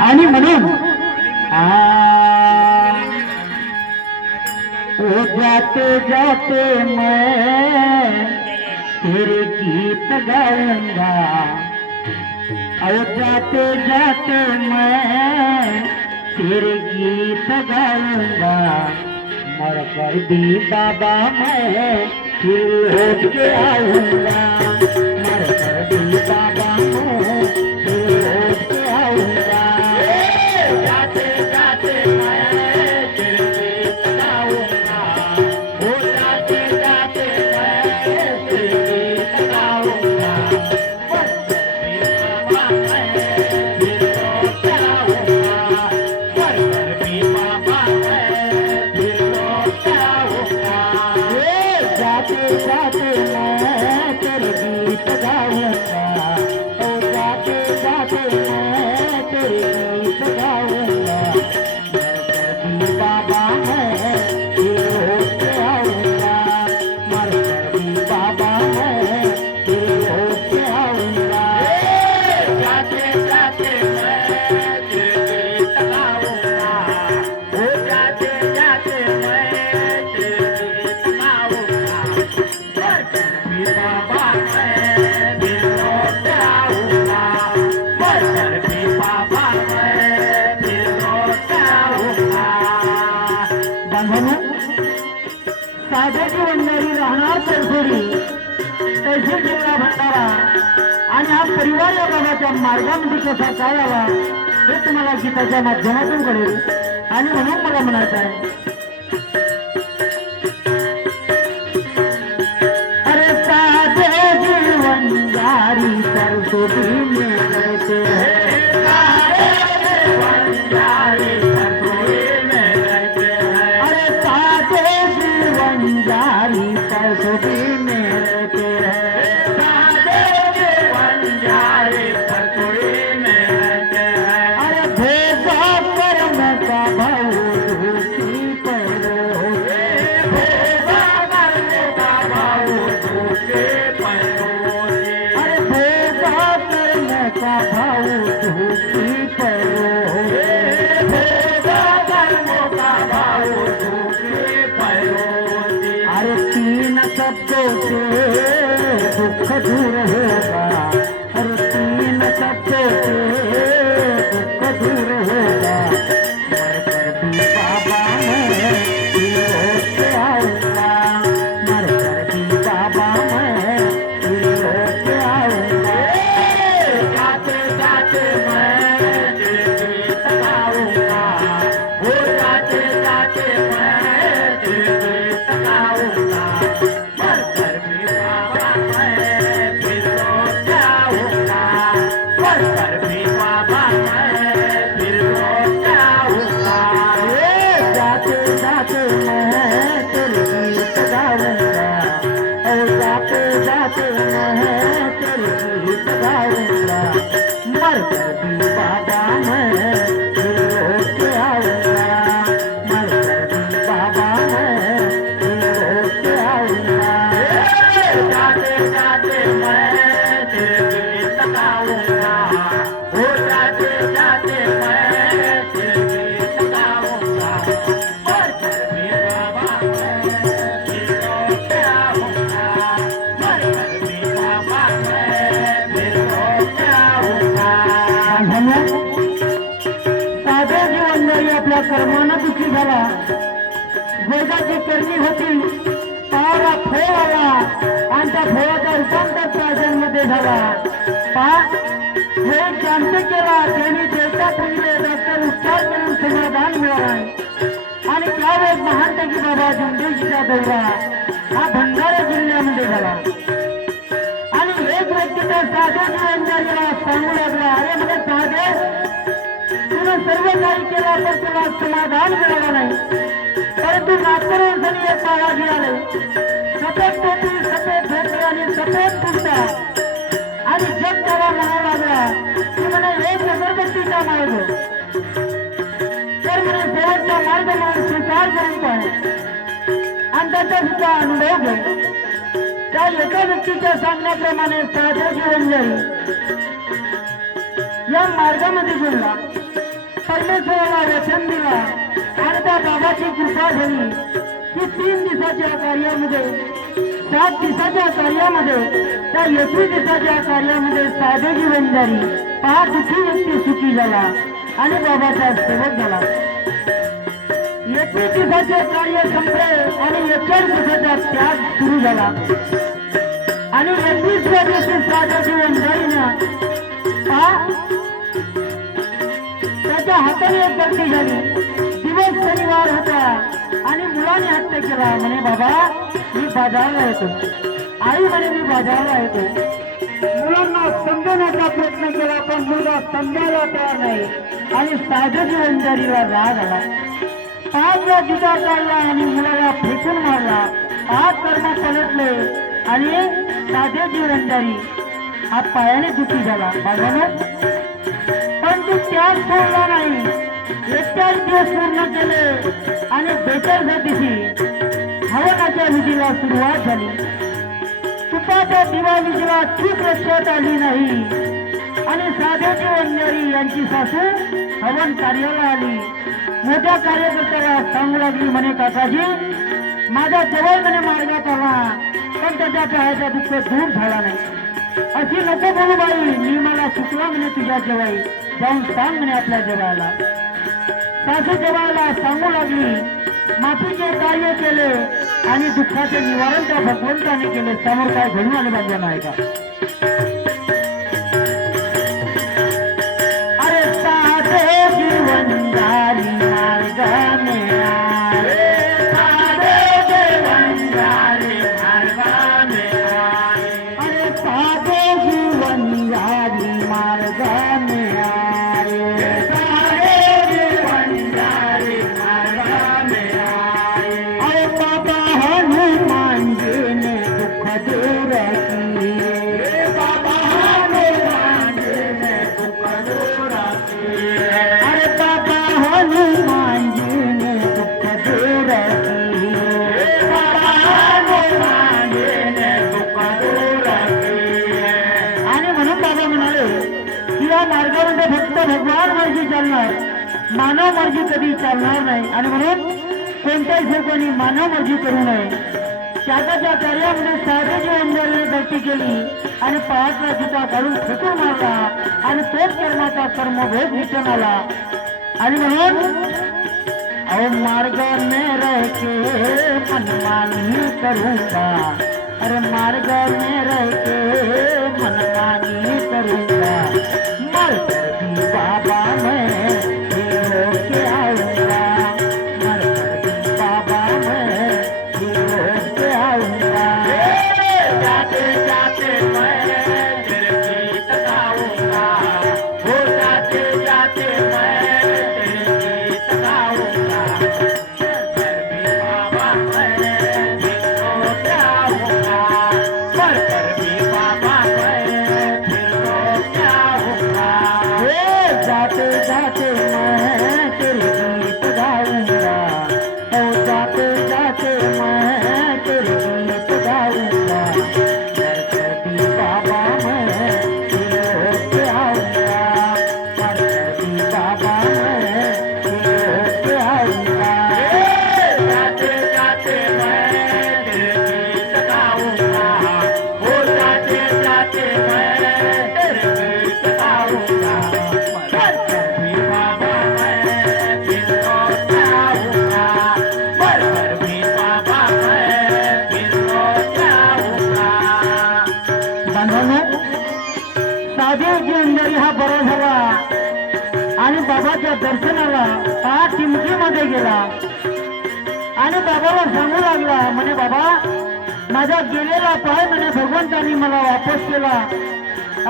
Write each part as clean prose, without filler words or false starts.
आणि म्हणून ओ जाते जाते मैं तेरे गीत गाऊंगा, ओ जाते जाते मैं तेरे गीत गाऊंगा, मर कर भी बाबा मैं फिर लौट के आऊंगा, मर कर भी बाबा मैं फिर लौट के आऊंगा। जाते जाते मैं तेरे गीत गाऊंगा, ओ जाते जाते मैं तेरे गीत गाऊंगा, मर कर भी बाबा मैं फिर लौट के आऊंगा, मर कर भी बाबा मैं फिर लौट के आऊंगा। जाते जाते मैं तेरे गीत गाऊंगा, ओ जाते जाते मैं तेरे गीत गाऊंगा, मर कर भी बाबा मैं फिर लौट के आऊंगा, मर कर भी बाबा मैं फिर लौट के आऊंगा। जाते जाते मैं तेरे गीत गाऊंगा, ओ जाते जाते मैं तेरे गीत गाऊंगा, मर कर भी बाबा मैं फिर लौट के आऊंगा, मर कर भी बाबा मैं फिर लौट के आऊंगा। बांधवांनो, साध्याची वंजारी राहणार तरसोडी, तहसील जिल्हा भंडारा आणि हा परिवार या बाबाच्या मार्गामध्ये कसा काय आला हे तुम्हाला गीताच्या माध्यमातून कळेल। आणि म्हणून मला म्हणायचं आहे, अरे साधे जीवनदारी सरस्वती में रहते हैं, साधे जीवनदारी सरस्वती में रहते हैं, अरे साधे जीवनदारी सरस्वती में रहते हैं, साधे जीवनदारी सरस्वती में रहते हैं, अरे भेदा कर्म का भाव धोती पैरो होते, भेदा कर्म का भाव धोते पैरो होते, अरे भेदा कर्म का भाव धोती पैरो होते, भेदा कर्म का भाव धोते पैरो होते, अरे तीन शब्दों से दुख दूर होगा, अरे तीन शब्दों से दुख दूर होगा, मर कर भी बाबा मैं फिर लौट के आऊंगा, मर कर भी बाबा मैं फिर लौट के आऊंगा। जाते जाते मैं तेरे गीत गाऊंगा, ओ जाते जाते मैं तेरे गीत गाऊंगा, मर कर भी बाबा मैं फिर लौट के आऊंगा, मर कर भी बाबा मैं फिर लौट के आऊंगा। जाते जाते मैं तेरे गीत गाऊंगा, ओ जाते जाते मैं तेरे गीत गाऊंगा, मर कर भी बाबा मैं फिर लौट के आऊंगा, मर कर भी बाबा मैं फिर लौट के आऊंगा। जाते जाते मैं तेरे गीत गाऊंगा, ओ जाते जाते मैं तेरे गीत गाऊंगा, मर कर भी बाबा मैं फिर लौट के आऊंगा, मर कर भी बाबा मैं फिर लौट के आऊंगा। साधे जीवन जरी आपल्या कर्मानं दुखी झाला, वेदाची करणी होती, पावाला फळ आला आणि त्या फळाचा रूपांतर त्या जन्ममध्ये झाला। हे शांती केला, त्यांनी देवता पूजले, डॉक्टर उपचार करून समाधान मिळाला आणि त्यावेळेस महानटकी बाबा जुंडेशीचा दौरा हा भंडारा जिल्ह्यामध्ये झाला आणि एक व्यक्ती त्या साधे जीवनदारीला सांगू लागला, अरे म्हणजे साधे तुला सर्व काही केलं पण तुला समाधान मिळालं नाही, परंतु नागपूरवासांनी एक बाळाजी आले, सफेद टोपी, सफेद धोती आणि सफेद कुर्ता आणि जग त्याला म्हणायला लागला की म्हणे एक अगरबत्तीचा मार्ग, तर म्हणे शेवटचा मार्ग म्हणून स्वीकार करून पाहिजे आणि त्याचा सुद्धा अनुभव घे। त्या एका व्यक्तीच्या सांगण्याप्रमाणे साधे जीवन जाईल या मार्गामध्ये जुळला परमेश्वराला वचन दिला आणि त्या बाबाची कृपा झाली की 3 दिवसाच्या कार्यामध्ये 7 दिवसाच्या कार्यामध्ये त्या 21 दिवसाच्या कार्यामध्ये साधे जीवनदारी 5 दुःखी व्यक्ती सुखी झाला आणि बाबाचा सेवक झाला. 21 दिवसाचे कार्य संपले आणि 41 दिवसाचा त्याग सुरू झाला आणि 21व्या दिवशी साधे जीवनदारीनं त्याच्या हाताने एक गलती झाली. दिवस शनिवार होता आणि मुलाने हत्या केला. म्हणे बाबा मी बाजारला येतो. आई म्हणे मी बाजारला येतो. मुलांना समजवण्याचा प्रयत्न केला पण मुलगा समजायला तयार नाही आणि साधे जीवनदारीला राग आला. 5 वेळा जुदा काढला आणि मुलाला फेकून मारला. 5 कर्म पलटले आणि साधे जीवनदारी हा पायाने दुखी झाला. बाजारात पण तू त्याग सोडला नाही. 41 दिवस पूर्ण केले आणि 42 दिवशी हवनाच्या विधीला सुरुवात झाली. तुपाच्या दिवा विजेला चूक लक्षात आली नाही आणि साधे जीवनदारी यांची सासू हवन कार्याला आली. मोठ्या कार्यकर्त्याला सांगू लागली म्हणे काकाजी माझा जवळ म्हणे मार्गात आला पण त्याच्या पायाचा दुःख दूर झाला नाही. अशी नको बोलू बाई मी मला चुकला म्हणे तुझ्या जवळ जाऊन सांग म्हणे आपल्या जवळला. सासू जवळला सांगू लागली माफीचे कार्य केले आणि दुःखाचे निवारण त्या भगवंताने केले. समोर काय घडून आले बाजूला नाही का. अरे साधे जीवनदारी मार्गाने आले, साधे जीवनदारी मार्गाने आले. अरे साधे जीवनदारी मार्गाने आले, साधे जीवनदारी मार्गाने आले. अरे बाबा हनुमानजीने दुःख दूर किए, बाबा हनुमानजीने दुःख दूर किए. अरे बाबा हनुमानजीने दुःख दूर किए, बाबा हनुमानजीने दुःख दूर किए. आणि म्हणून बाबा म्हणाले की या मार्गामध्ये फक्त भगवान मर्जी चालणार, मानव मर्जी कधी चालणार नाही. आणि म्हणून कोणत्याही लोकांनी मानव मर्जी करू नये. त्याच्या कार्यामध्ये साधे जीवनदारीने गलती केली आणि 5 वेळा जुता काढून फेकून मारला आणि तोच कर्माचा कर्मभोग भेटून आला. आणि म्हणून अहो मार्ग में रह के मनमानी करूंगा, अरे मार्ग में रह के मनमानी करूंगा, मर कर भी बाबा मैं होके आऊंगा, मर कर भी बाबा मैं होके आऊंगा. जाते जाते मैं तेरे गीत गाऊंगा, हो जाते जाते मैं तेरे गीत गाऊंगा, मर कर भी बाबा मैं होके आऊंगा, मर कर भी बाबा मैं होके आऊंगा. जाते जाते मैं तेरे गीत गाऊंगा, ओ जाते जाते मैं तेरे गीत गाऊंगा, मर कर भी बाबा मैं होके आऊंगा, मर कर भी बाबा मैं होके आऊंगा. जाते जाते मैं तेरे गीत गाऊंगा, हो जाते जाते मैं तेरे गीत गाऊंगा, मर कर भी बाबा मैं फिर होके आऊंगा, मर कर भी बाबा मैं फिर होके आऊंगा. बांधवांनो, साधे जीवनदारी हा बरा झाला आणि बाबाच्या दर्शनाला 5 चिमकीमध्ये गेला आणि बाबाला सांगू लागला म्हणे बाबा माझा गेलेला पाय म्हणे भगवंतानी मला वापस केला.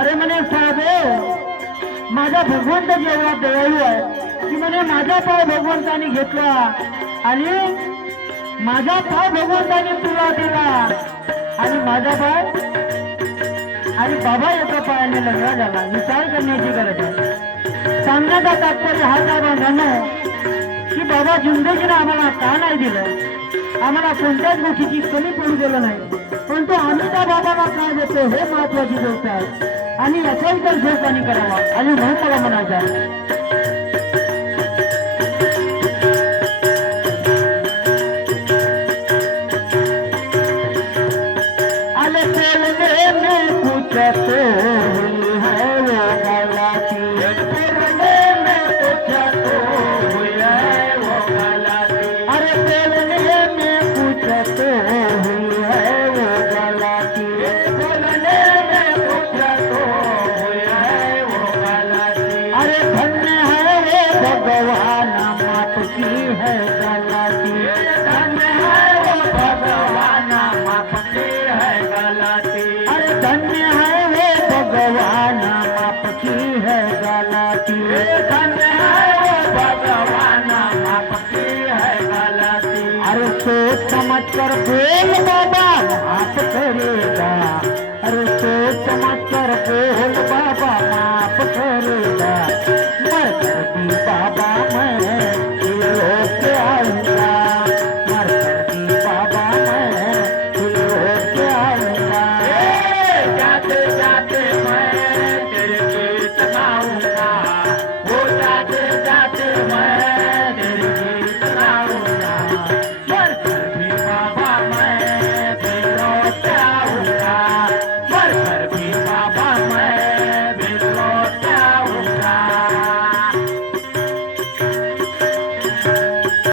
अरे म्हणे साधे माझा भगवंत जेव्हा दयाळू आहे की म्हणे माझा पाय भगवंतानी घेतला आणि माझा पाय भगवंतानी तुला दिला आणि माझा पाय आणि बाबा एका पायाने लंगडा झाला. विचार करण्याची गरज आहे. सांगण्याचा तात्पर्य हा काय बांधवांनो की बाबा जिंदगीने आम्हाला का नाही दिलं, आम्हाला कोणत्याच गोष्टीची कमी पडू दिलं नाही, परंतु आम्ही त्या बाबाला काय देतो हे महत्वाची गोष्ट आहे आणि याचा विचार लोकांनी करावा. आणि म्हणून मला म्हणायचं धन्य है वो भगवान माप की है गलती, धन्य है वो भगवान माफ की है गलती, अरे धन्य है वो भगवान माप की है गलती। धन्य है वो भगवान माफ की है गलती, अरे सोच समझ कर बोल बाबा माफ करे